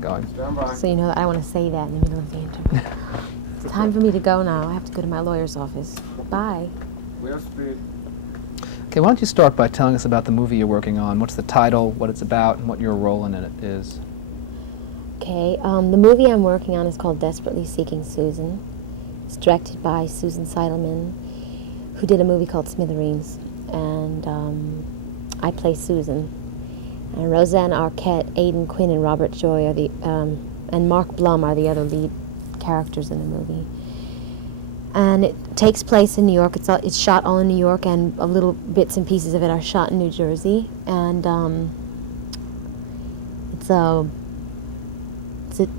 get going. So you know that I want to say that in the middle of the interview. It's time for me to go now. I have to go to my lawyer's office. Bye. Okay, why don't you start by telling us about the movie you're working on? What's the title, what it's about, and what your role in it is? Okay, the movie I'm working on is called Desperately Seeking Susan. It's directed by Susan Seidelman, who did a movie called Smithereens. And I play Susan. And Roseanne Arquette, Aidan Quinn, and Robert Joy are the, and Mark Blum are the other lead characters in the movie. And it takes place in New York. It's shot all in New York, and a little bits and pieces of it are shot in New Jersey. And it's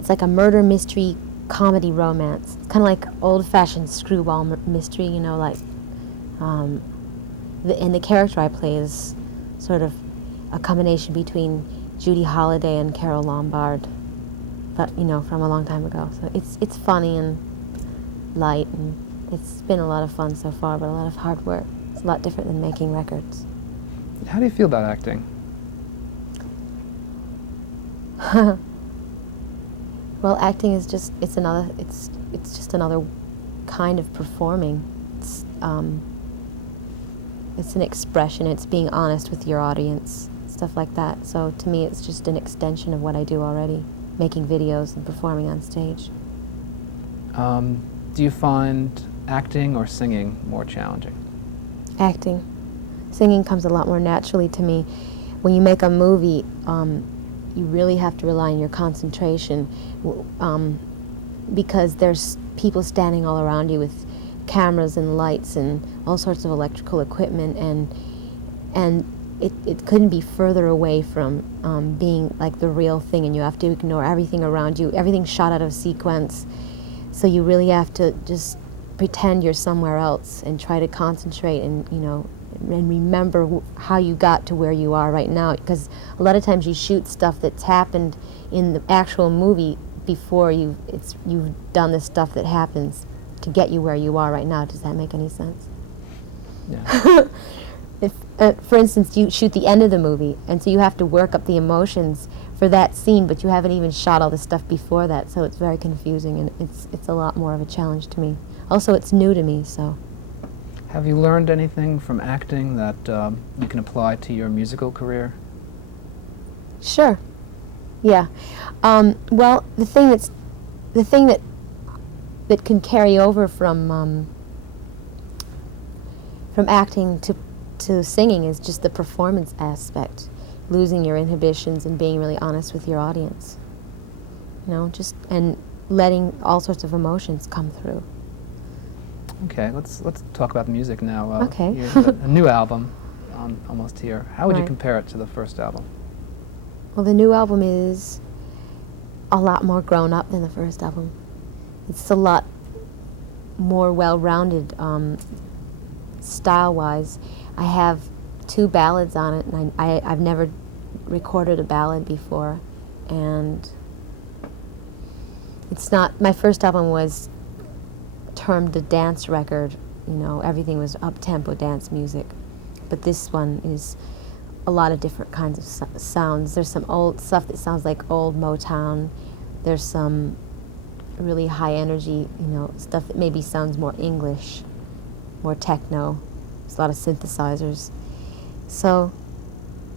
like a murder mystery comedy romance. It's kind of like old-fashioned screwball mystery, you know, like. And the character I play is sort of a combination between Judy Holliday and Carole Lombard, but you know, from a long time ago. So it's funny and light, and it's been a lot of fun so far, but a lot of hard work. It's a lot different than making records. How do you feel about acting? Well, acting is just it's just another kind of performing. It's an expression. It's being honest with your audience, stuff like that. So to me, it's just an extension of what I do already, making videos and performing on stage. Do you find acting or singing more challenging? Acting. Singing comes a lot more naturally to me. When you make a movie, you really have to rely on your concentration because there's people standing all around you with cameras and lights and all sorts of electrical equipment, and it couldn't be further away from being like the real thing, and you have to ignore everything around you. Everything's shot out of sequence, so you really have to just pretend you're somewhere else and try to concentrate and, you know, and remember how you got to where you are right now, because a lot of times you shoot stuff that's happened in the actual movie before you've done the stuff that happens to get you where you are right now. Does that make any sense? Yeah. If, for instance, you shoot the end of the movie, and so you have to work up the emotions for that scene, but you haven't even shot all the stuff before that, so it's very confusing, and it's a lot more of a challenge to me. Also, it's new to me, so. Have you learned anything from acting that you can apply to your musical career? Sure. Yeah. Well, the thing that can carry over from acting to singing is just the performance aspect, losing your inhibitions and being really honest with your audience. You know, just and letting all sorts of emotions come through. Okay, let's talk about the music now. Okay. You have a new album, almost here. How would you Right. compare it to the first album? Well, the new album is a lot more grown up than the first album. It's a lot more well-rounded style-wise. I have 2 ballads on it, and I've never recorded a ballad before, and it's not. My first album was termed a dance record. You know, everything was up-tempo dance music, but this one is a lot of different kinds of sounds. There's some old stuff that sounds like old Motown. There's some really high energy, you know, stuff that maybe sounds more English, more techno. There's a lot of synthesizers. So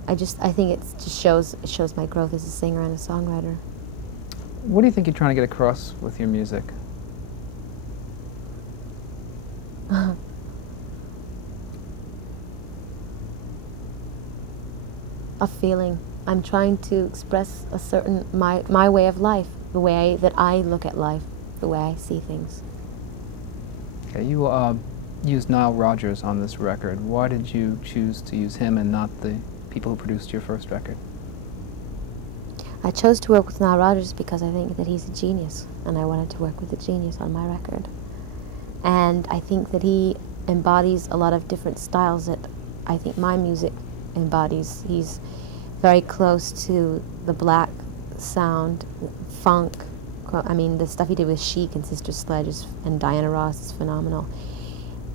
I think it just shows my growth as a singer and a songwriter. What do you think you're trying to get across with your music? A feeling. I'm trying to express a certain my way of life, the way that I look at life, the way I see things. Okay, you used Nile Rodgers on this record. Why did you choose to use him and not the people who produced your first record? I chose to work with Nile Rodgers because I think that he's a genius, and I wanted to work with a genius on my record. And I think that he embodies a lot of different styles that I think my music embodies. He's very close to the black sound, funk. I mean, the stuff he did with Chic and Sister Sledge and Diana Ross is phenomenal.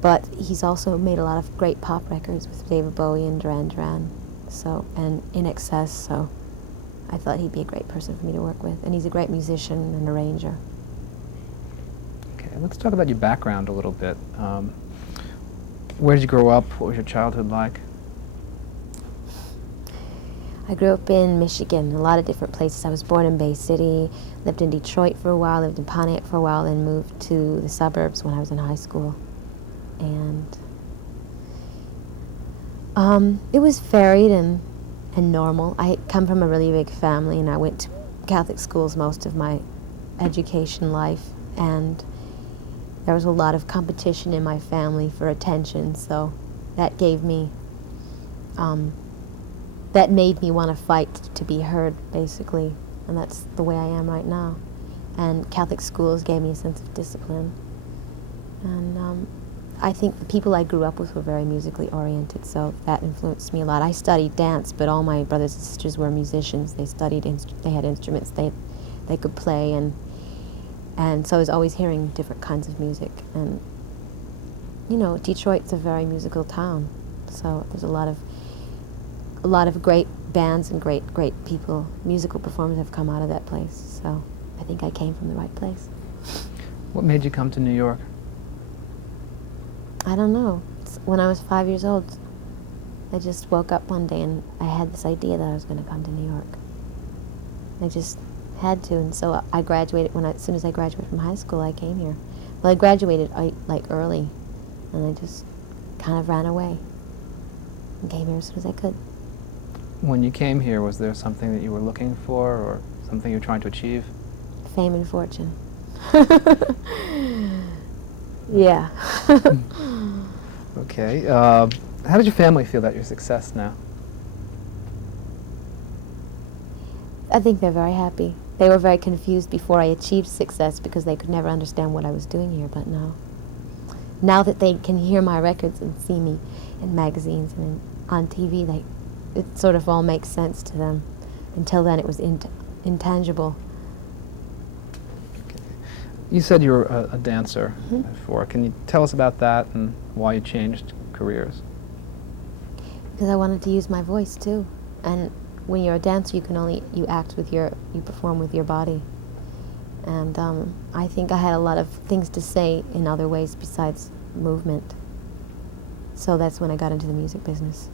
But he's also made a lot of great pop records with David Bowie and Duran Duran, and In Excess. So I thought he'd be a great person for me to work with, and he's a great musician and arranger. Okay, let's talk about your background a little bit. Where did you grow up? What was your childhood like? I grew up in Michigan, a lot of different places. I was born in Bay City, lived in Detroit for a while, lived in Pontiac for a while, then moved to the suburbs when I was in high school. And it was varied and normal. I come from a really big family, and I went to Catholic schools most of my education life, and there was a lot of competition in my family for attention, so that gave me, that made me want to fight to be heard, basically, and that's the way I am right now. And Catholic schools gave me a sense of discipline, and I think the people I grew up with were very musically oriented, so that influenced me a lot. I studied dance, but all my brothers and sisters were musicians. They studied, they had instruments they could play, and so I was always hearing different kinds of music. And, you know, Detroit's a very musical town, so there's a lot of great bands and great people, musical performers have come out of that place, so I think I came from the right place. What made you come to New York? I don't know. When I was 5 years old, I just woke up one day and I had this idea that I was going to come to New York. I just had to, and so I graduated. As soon as I graduated from high school, I came here. Well, I graduated like early, and I just kind of ran away and came here as soon as I could. When you came here, was there something that you were looking for, or something you were trying to achieve? Fame and fortune. Yeah. Okay. How did your family feel about your success now? I think they're very happy. They were very confused before I achieved success because they could never understand what I was doing here, but now that they can hear my records and see me in magazines and on TV, it sort of all makes sense to them. Until then, it was intangible. You said you were a dancer before. Can you tell us about that and why you changed careers? Because I wanted to use my voice too. And when you're a dancer, you act with you perform with your body. And I think I had a lot of things to say in other ways besides movement. So that's when I got into the music business.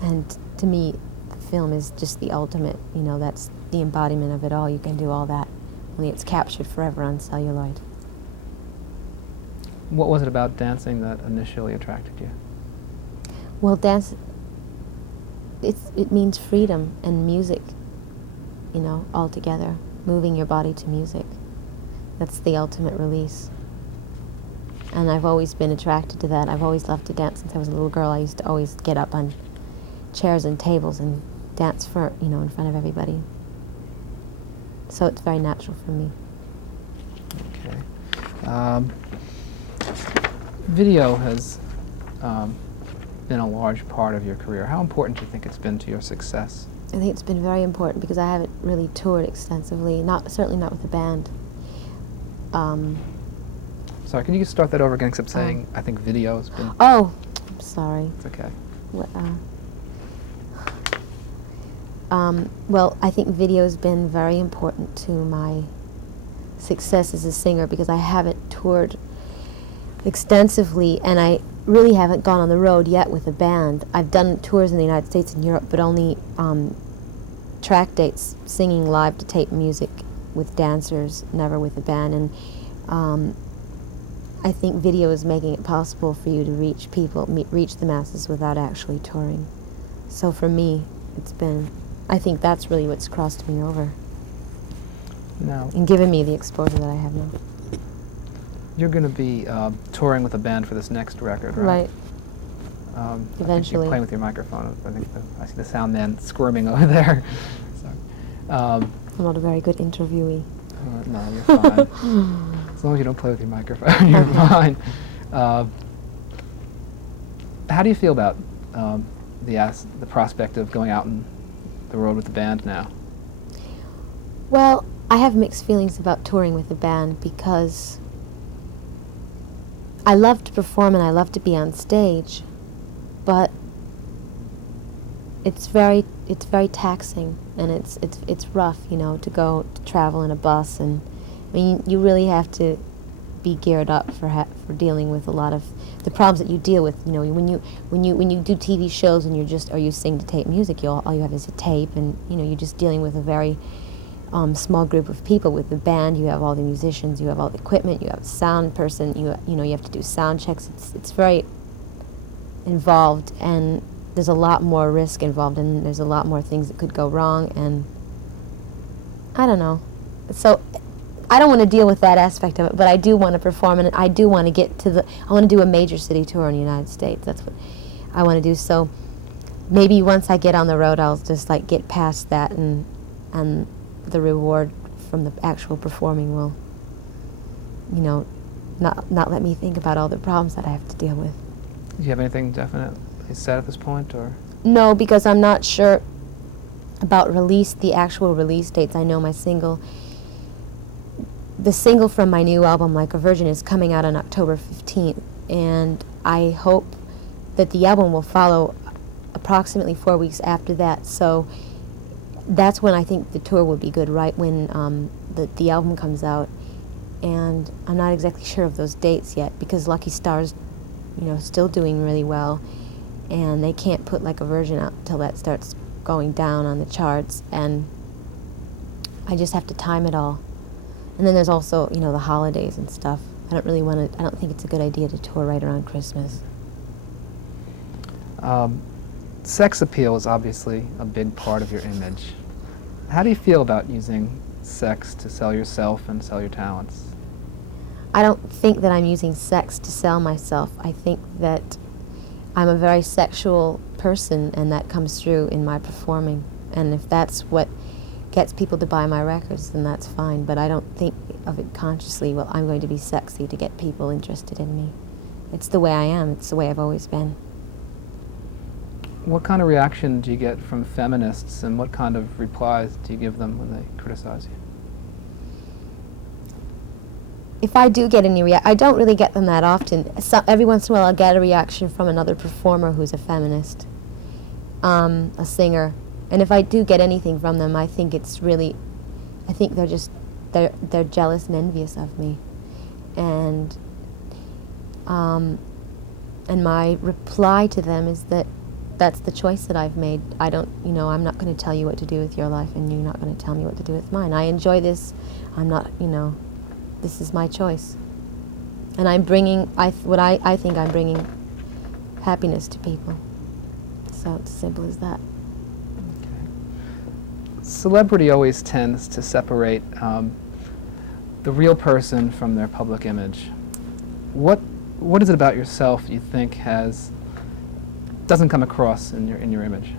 And to me, the film is just the ultimate, that's the embodiment of it all. You can do all that. Only it's captured forever on celluloid. What was it about dancing that initially attracted you? Well, dance, it means freedom and music, all together. Moving your body to music. That's the ultimate release. And I've always been attracted to that. I've always loved to dance since I was a little girl. I used to always get up on chairs and tables and dance in front of everybody. So it's very natural for me. Okay. Video has been a large part of your career. How important do you think it's been to your success? I think it's been very important because I haven't really toured extensively, certainly not with a band. Sorry, can you start that over again? Except saying, I think video has been... Oh, I'm sorry. It's okay. Well, I think video has been very important to my success as a singer because I haven't toured extensively, and I really haven't gone on the road yet with a band. I've done tours in the United States and Europe, but only track dates, singing live to tape music with dancers, never with a band. And I think video is making it possible for you to reach people, reach the masses without actually touring. So for me, I think that's really what's crossed me over. Now, and given me the exposure that I have now. You're going to be touring with a band for this next record, right? Right. Eventually. I think you're playing with your microphone. I see the sound man squirming over there. I'm not a very good interviewee. No, you're fine. As long as you don't play with your microphone, you're fine. How do you feel about the prospect of going out on the road with the band now? Well, I have mixed feelings about touring with a band because I love to perform and I love to be on stage, but it's very taxing, and it's rough, you know, to travel in a bus, and I mean you really have to be geared up for dealing with a lot of the problems that you deal with. You know, when you do TV shows and you sing to tape music, all you have is a tape, and you know you're just dealing with a very small group of people. With the band, you have all the musicians, you have all the equipment, you have a sound person, you know you have to do sound checks. It's very involved, and there's a lot more risk involved, and there's a lot more things that could go wrong, and I don't know. So I don't want to deal with that aspect of it, but I do want to perform, and I do want to I want to do a major city tour in the United States. That's what I want to do. So maybe once I get on the road, I'll just like get past that, and the reward from the actual performing will, you know, not let me think about all the problems that I have to deal with. Do you have anything definitely set at this point, or? No, because I'm not sure about the actual release dates. I know the single from my new album, Like a Virgin, is coming out on October 15th, and I hope that the album will follow approximately 4 weeks after that. So that's when I think the tour will be good, right when the album comes out. And I'm not exactly sure of those dates yet, because Lucky Star's, you know, still doing really well, and they can't put Like a Virgin out until that starts going down on the charts, and I just have to time it all. And then there's also, you know, the holidays and stuff. I don't think it's a good idea to tour right around Christmas. Sex appeal is obviously a big part of your image. How do you feel about using sex to sell yourself and sell your talents? I don't think that I'm using sex to sell myself. I think that I'm a very sexual person, and that comes through in my performing. And if that's what gets people to buy my records, then that's fine. But I don't think of it consciously, well, I'm going to be sexy to get people interested in me. It's the way I am. It's the way I've always been. What kind of reaction do you get from feminists, and what kind of replies do you give them when they criticize you? If I do get any I don't really get them that often. Every once in a while I'll get a reaction from another performer who's a feminist, a singer. And if I do get anything from them, I think they're jealous and envious of me. And my reply to them is that that's the choice that I've made. I'm not going to tell you what to do with your life, and you're not going to tell me what to do with mine. I enjoy this. This is my choice. And I'm bringing, I think I'm bringing happiness to people. So it's as simple as that. Celebrity always tends to separate the real person from their public image. What is it about yourself you think doesn't come across in your image?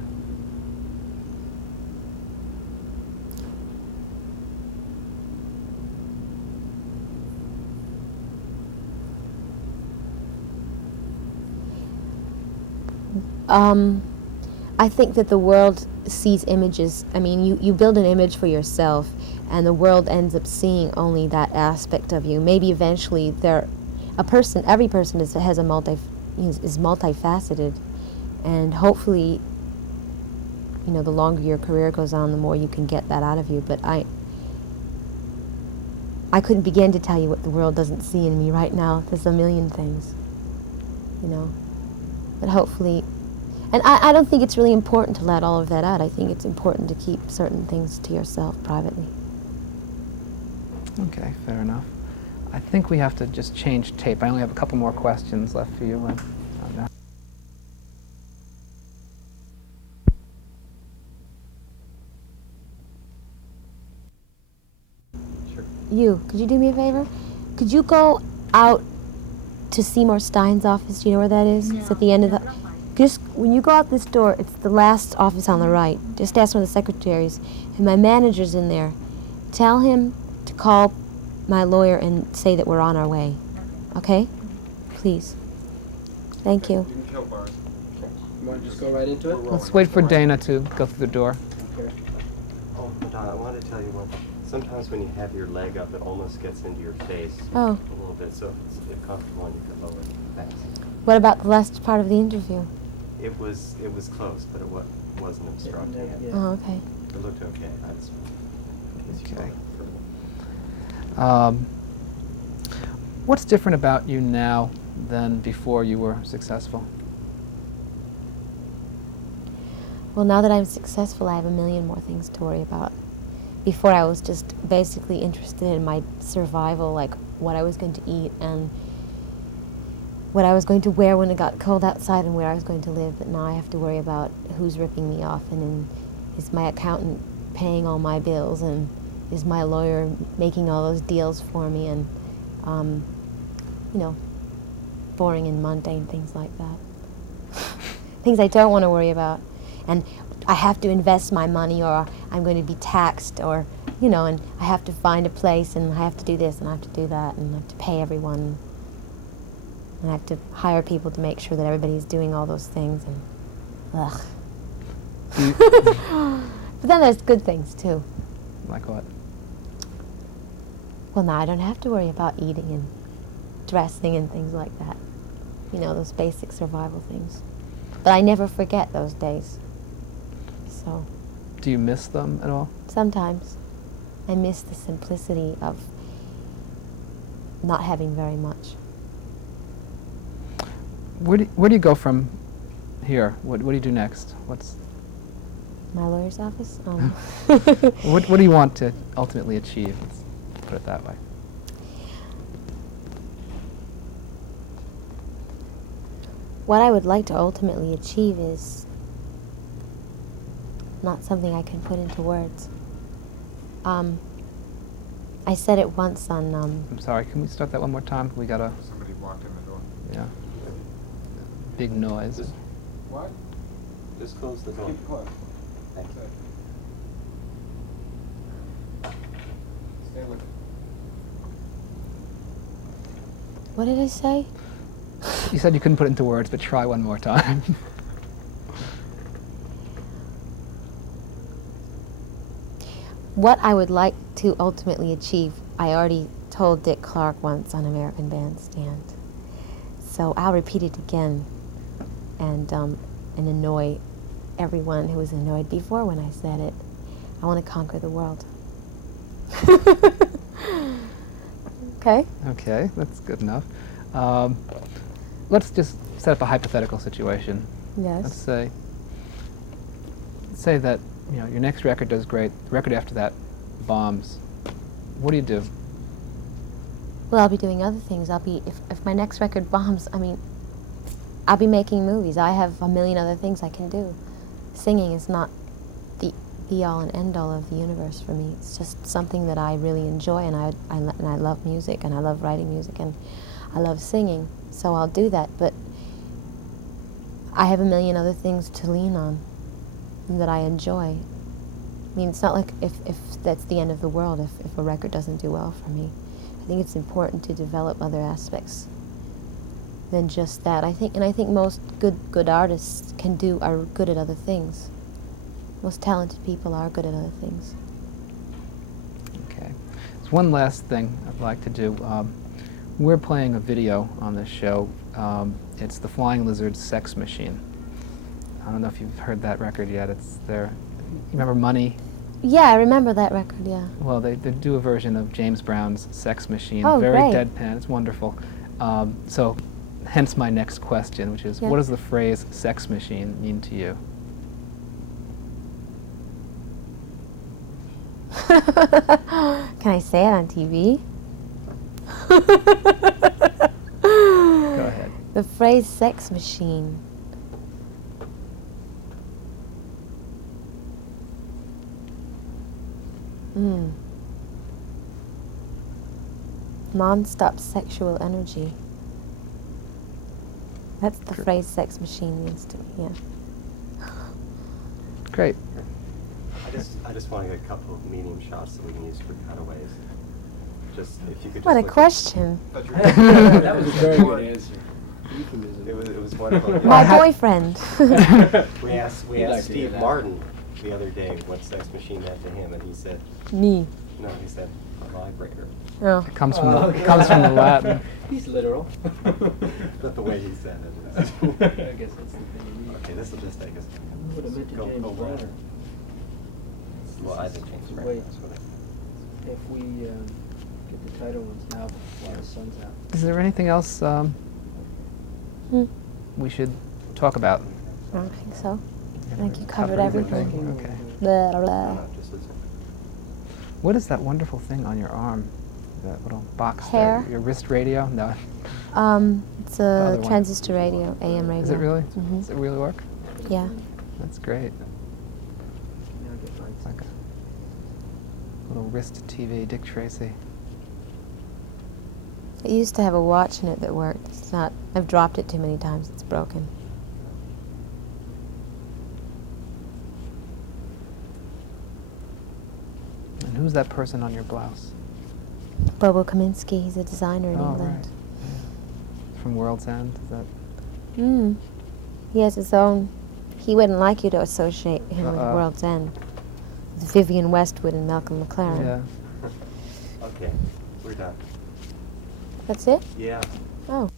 I think that the world sees images. I mean, you build an image for yourself, and the world ends up seeing only that aspect of you. Maybe eventually every person is multifaceted, and hopefully, the longer your career goes on, the more you can get that out of you. But I couldn't begin to tell you what the world doesn't see in me right now. There's a million things, but hopefully. And I don't think it's really important to let all of that out. I think it's important to keep certain things to yourself privately. Okay, fair enough. I think we have to just change tape. I only have a couple more questions left for you. Sure. Could you do me a favor? Could you go out to Seymour Stein's office? Do you know where that is? No, it's at the end of the... Just when you go out this door, it's the last office on the right. Just ask one of the secretaries, and my manager's in there. Tell him to call my lawyer and say that we're on our way. Okay? Please. Thank you. You want to just go right into it? Let's wait for Dana to go through the door. Okay. Oh, Madonna, I wanted to tell you one. Sometimes when you have your leg up, it almost gets into your face a little bit, so if comfortable, and you can lower it. Thanks. What about the last part of the interview? It was close, but it wasn't obstructing it. Yeah. Oh, okay. It looked okay. I just, in case you Okay. wanted to- What's different about you now than before you were successful? Well, now that I'm successful, I have a million more things to worry about. Before, I was just basically interested in my survival, like what I was going to eat and what I was going to wear when it got cold outside and where I was going to live. But now I have to worry about who's ripping me off, and then is my accountant paying all my bills, and is my lawyer making all those deals for me, and you know, boring and mundane things like that. Things I don't want to worry about. And I have to invest my money, or I'm going to be taxed, or, you know, and I have to find a place, and I have to do this, and I have to do that, and I have to pay everyone, and I have to hire people to make sure that everybody's doing all those things, and ugh. But then there's good things too. Like what? Well, now I don't have to worry about eating and dressing and things like that. You know, those basic survival things. But I never forget those days. So Do you miss them at all? sometimes I miss the simplicity of not having very much. Where do you go from here? What do you do next? My lawyer's office? What do you want to ultimately achieve? Let's put it that way. What I would like to ultimately achieve is not something I can put into words. I said it once on, I'm sorry, can we start that one more time? We got a Somebody walked in the door. yeah, big noise. Just, What? just close the door. Keep it closed. Thank you. Stay with it. what did I say? You said you couldn't put it into words, but try one more time. What I would like to ultimately achieve, I already told Dick Clark once on American Bandstand. So I'll repeat it again and annoy everyone who was annoyed before when I said it. I want to conquer the world. Okay? Okay, that's good enough. Let's just set up a hypothetical situation. Let's Yes. say that your next record does great. The record after that bombs. What do you do? Well, I'll be doing other things. If my next record bombs, I'll be making movies. I have a million other things I can do. Singing is not the be-all and end-all of the universe for me. It's just something that I really enjoy, and I love music, and I love writing music, and I love singing. So I'll do that, but I have a million other things to lean on that I enjoy. It's not like if that's the end of the world if a record doesn't do well for me. I think it's important to develop other aspects than just that. I think most good artists are good at other things. Most talented people are good at other things. Okay. There's one last thing I'd like to do. We're playing a video on this show. It's the Flying Lizard Sex Machine. I don't know if you've heard that record yet. It's their, you remember Money? Yeah, I remember that record, yeah. Well, they do a version of James Brown's Sex Machine. Oh, Very great. deadpan. It's wonderful. So, hence my next question, which is, Yeah. what does the phrase sex machine mean to you? Can I say it on TV? Go ahead. The phrase sex machine. Non-stop sexual energy. That's the phrase sex machine means to me, yeah. Great. I just want to get a couple of medium shots that we can use for cutaways. Just if you could. What just a look at- question. That was a very good answer. Euphemism. It was wonderful. My boyfriend. We asked We'd like to hear Steve that. Martin the other day what Sex Machine meant to him, and he said, Me. no, he said, vibrator. Oh. It comes from the Latin. He's literal. But the way he said it is. I guess that's the thing you need. Okay, this will just take us. I would have meant to Go James Brad. Bladder. Well, I did James Brad. Wait. That's what I. If we get the title ones now while the sun's out. Is there anything else Hmm. we should talk about? I don't think so. I think you Covered covered everything. Okay. Blah, No, blah. no, just listen. What is that wonderful thing on your arm? That little box Hair? there? Your wrist radio? No. It's The other a one. transistor radio, AM radio. Is it really? Mhm. Does it really work? Yeah. That's great. Now get mine. It's like a little wrist TV, Dick Tracy. I used to have a watch in it that worked. It's not. I've dropped it too many times. It's broken. And who's that person on your blouse? Bobo Kaminsky. He's a designer in Oh, England. right. Yeah. From World's End? Is that? Mm. He has his own. He wouldn't like you to associate him with Uh-oh. World's End. With Vivian Westwood and Malcolm McLaren. Yeah. Okay, we're done. That's it? Yeah. Oh.